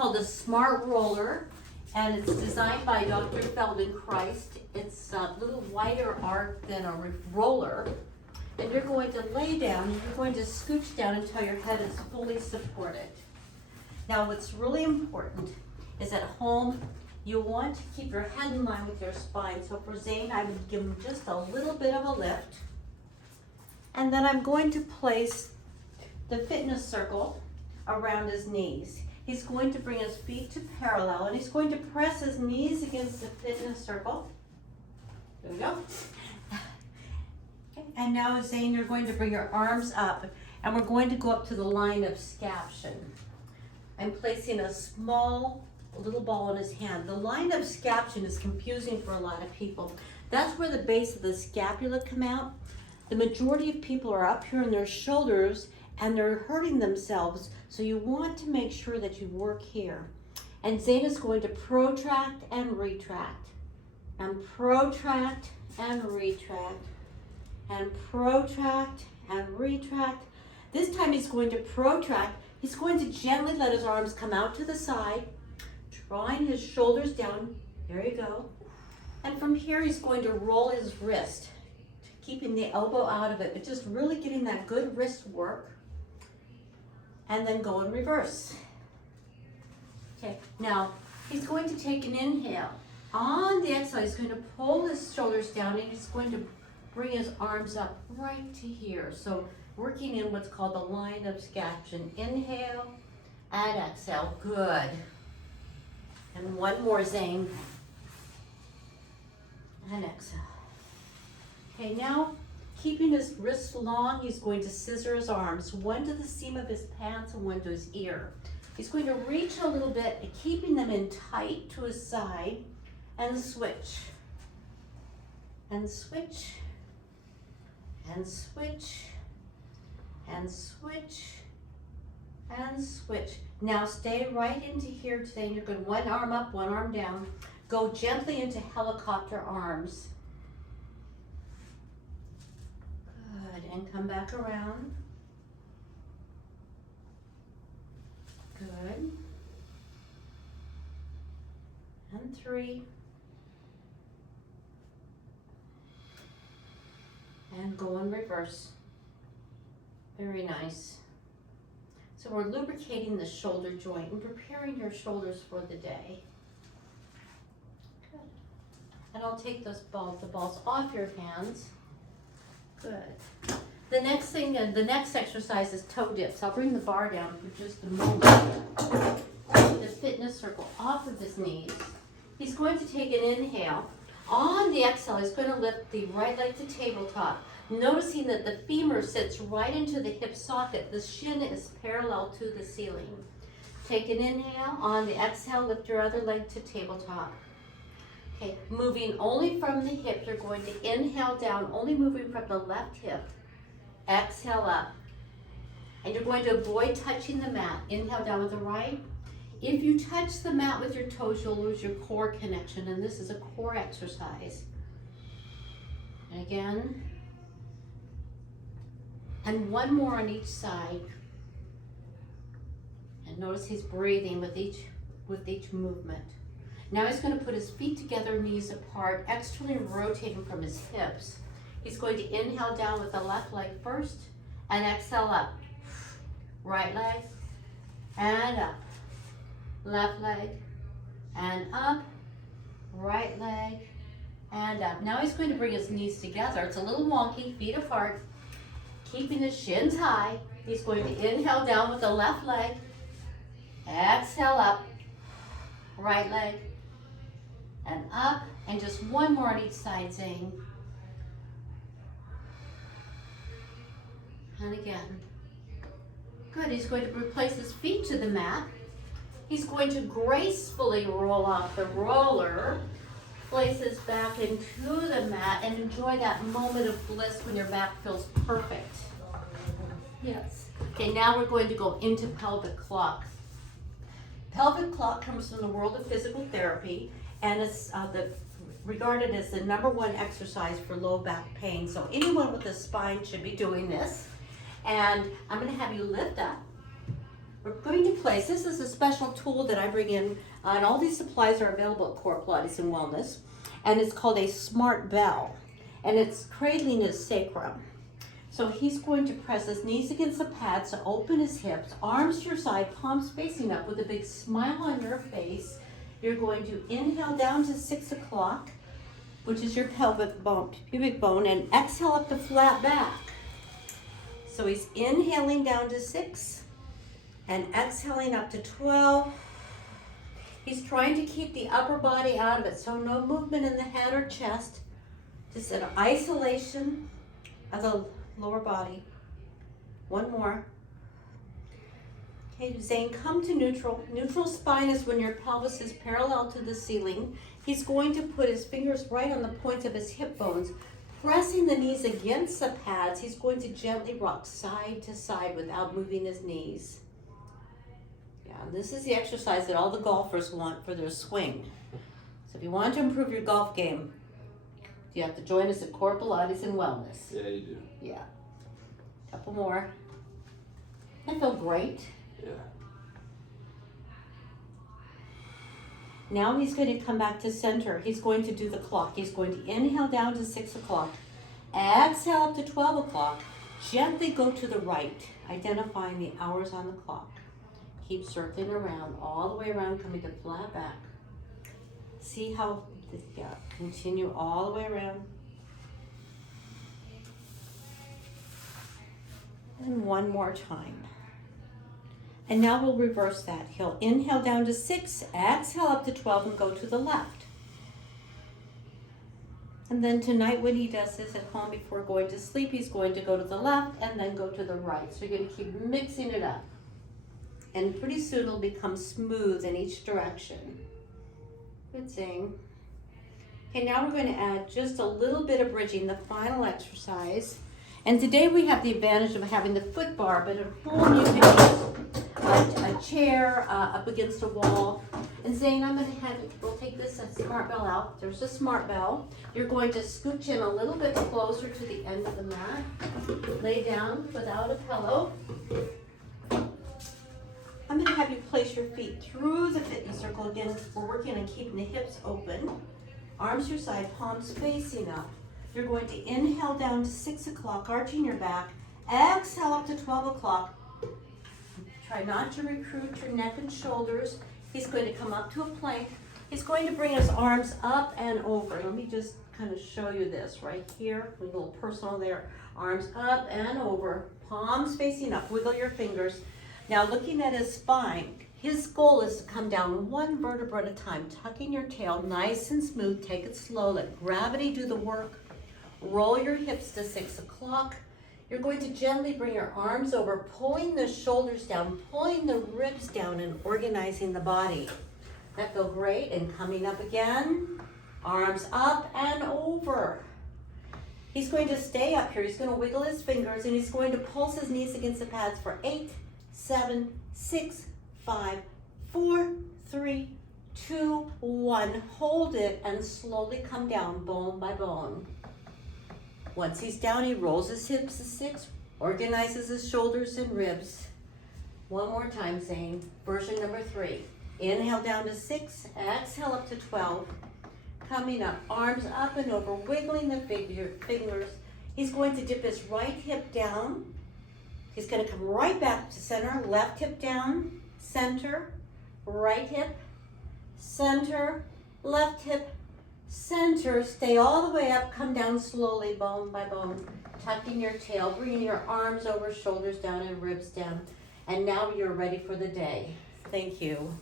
called a Smart Roller, and it's designed by Dr. Feldenkrais. It's a little wider arc than a roller. And you're going to lay down, and you're going to scooch down until your head is fully supported. Now what's really important is at home, you want to keep your head in line with your spine. So for Zane, I would give him just a little bit of a lift. And then I'm going to place the fitness circle around his knees. He's going to bring his feet to parallel, and he's going to press his knees against the fitness circle. There we go. And now, Zane, you're going to bring your arms up, and we're going to go up to the line of scaption. I'm placing a small little ball in his hand. The line of scaption is confusing for a lot of people. That's where the base of the scapula come out. The majority of people are up here in their shoulders, and they're hurting themselves, so you want to make sure that you work here. And Zane is going to protract and retract, and protract and retract, and protract and retract. This time he's going to protract. He's going to gently let his arms come out to the side, drawing his shoulders down. There you go. And from here he's going to roll his wrist, keeping the elbow out of it, but just really getting that good wrist work. And then go in reverse. Okay, now he's going to take an inhale. On the exhale, he's going to pull his shoulders down, and he's going to bring his arms up right to here. So working in what's called the line of scaption. Inhale and exhale. Good. And one more, Zane. And exhale. Okay, now keeping his wrists long, he's going to scissor his arms, one to the seam of his pants and one to his ear. He's going to reach a little bit, keeping them in tight to his side, and switch. And switch. And switch. And switch. And switch. Now stay right into here today. You're going one arm up, one arm down. Go gently into helicopter arms. Good, and come back around. Good. And 3. And go in reverse. Very nice. So we're lubricating the shoulder joint and preparing your shoulders for the day. Good. And I'll take the balls off your hands. Good. The next thing, the next exercise is toe dips. I'll bring the bar down for just a moment. The fitness circle off of his knees. He's going to take an inhale. On the exhale, he's going to lift the right leg to tabletop, noticing that the femur sits right into the hip socket. The shin is parallel to the ceiling. Take an inhale. On the exhale, lift your other leg to tabletop. Okay, moving only from the hip, you're going to inhale down, only moving from the left hip. Exhale up. And you're going to avoid touching the mat. Inhale down with the right. If you touch the mat with your toes, you'll lose your core connection, and this is a core exercise. And again. And one more on each side. And notice he's breathing with each movement. Now he's going to put his feet together, knees apart, externally rotating from his hips. He's going to inhale down with the left leg first, and exhale up. Right leg, and up. Left leg, and up. Right leg, and up. Now he's going to bring his knees together. It's a little wonky, feet apart, keeping his shins high. He's going to inhale down with the left leg, exhale up. Right leg, and up, and just one more on each side, Zane. And again. Good, he's going to replace his feet to the mat. He's going to gracefully roll off the roller, place his back into the mat, and enjoy that moment of bliss when your back feels perfect. Yes. Okay, now we're going to go into pelvic clock. Pelvic clock comes from the world of physical therapy, and it's regarded as the #1 exercise for low back pain. So anyone with a spine should be doing this. And I'm going to have you lift up, We're going to place, this is a special tool that I bring in, and all these supplies are available at Core Pilates and Wellness, and it's called a smart bell, and it's cradling his sacrum. So he's going to press his knees against the pads to open his hips, arms to your side, palms facing up with a big smile on your face. You're going to inhale down to 6 o'clock, which is your pelvic bone, pubic bone, and exhale up to flat back. So he's inhaling down to 6 and exhaling up to 12. He's trying to keep the upper body out of it, so no movement in the head or chest, just an isolation of the lower body. One more. Okay, Zane, come to neutral. Neutral spine is when your pelvis is parallel to the ceiling. He's going to put his fingers right on the points of his hip bones, pressing the knees against the pads. He's going to gently rock side to side without moving his knees. Yeah, this is the exercise that all the golfers want for their swing. So if you want to improve your golf game, you have to join us at Core Pilates and Wellness. Yeah, you do. Yeah. Couple more. I feel great. Yeah. Now he's going to come back to center. He's going to do the clock. He's going to inhale down to 6 o'clock. Exhale up to 12 o'clock. Gently go to the right, identifying the hours on the clock. Keep circling around, all the way around, coming to flat back. See how, yeah, continue all the way around. And one more time. And now we'll reverse that. He'll inhale down to 6, exhale up to 12, and go to the left. And then tonight when he does this at home before going to sleep, he's going to go to the left and then go to the right. So you're going to keep mixing it up. And pretty soon it'll become smooth in each direction. Good thing. Okay, now we're going to add just a little bit of bridging, the final exercise. And today we have the advantage of having the foot bar, but at home you can use a chair up against a wall. And Zane, I'm going to have you, we'll take this smart bell out. There's a smart bell. You're going to scooch in a little bit closer to the end of the mat. Lay down without a pillow. I'm going to have you place your feet through the fitness circle. Again, we're working on keeping the hips open. Arms your side, palms facing up. You're going to inhale down to 6 o'clock, arching your back. Exhale up to 12 o'clock. Try not to recruit your neck and shoulders. He's going to come up to a plank. He's going to bring his arms up and over. Let me just kind of show you this right here. A little personal there. Arms up and over. Palms facing up. Wiggle your fingers. Now looking at his spine, his goal is to come down one vertebra at a time, tucking your tail nice and smooth. Take it slow. Let gravity do the work. Roll your hips to 6 o'clock. You're going to gently bring your arms over, pulling the shoulders down, pulling the ribs down, and organizing the body. That feel great. And coming up again, arms up and over. He's going to stay up here. He's going to wiggle his fingers, and he's going to pulse his knees against the pads for 8, 7, 6, 5, 4, 3, 2, 1. Hold it and slowly come down bone by bone. Once he's down, he rolls his hips to 6, organizes his shoulders and ribs. One more time, Zane. Version number 3. Inhale down to 6, exhale up to 12. Coming up, arms up and over, wiggling the fingers. He's going to dip his right hip down. He's going to come right back to center, left hip down, center, right hip, center, left hip, center. Stay all the way up, come down slowly, bone by bone, tucking your tail, bringing your arms over, shoulders down, and ribs down. And now you're ready for the day. Thank you.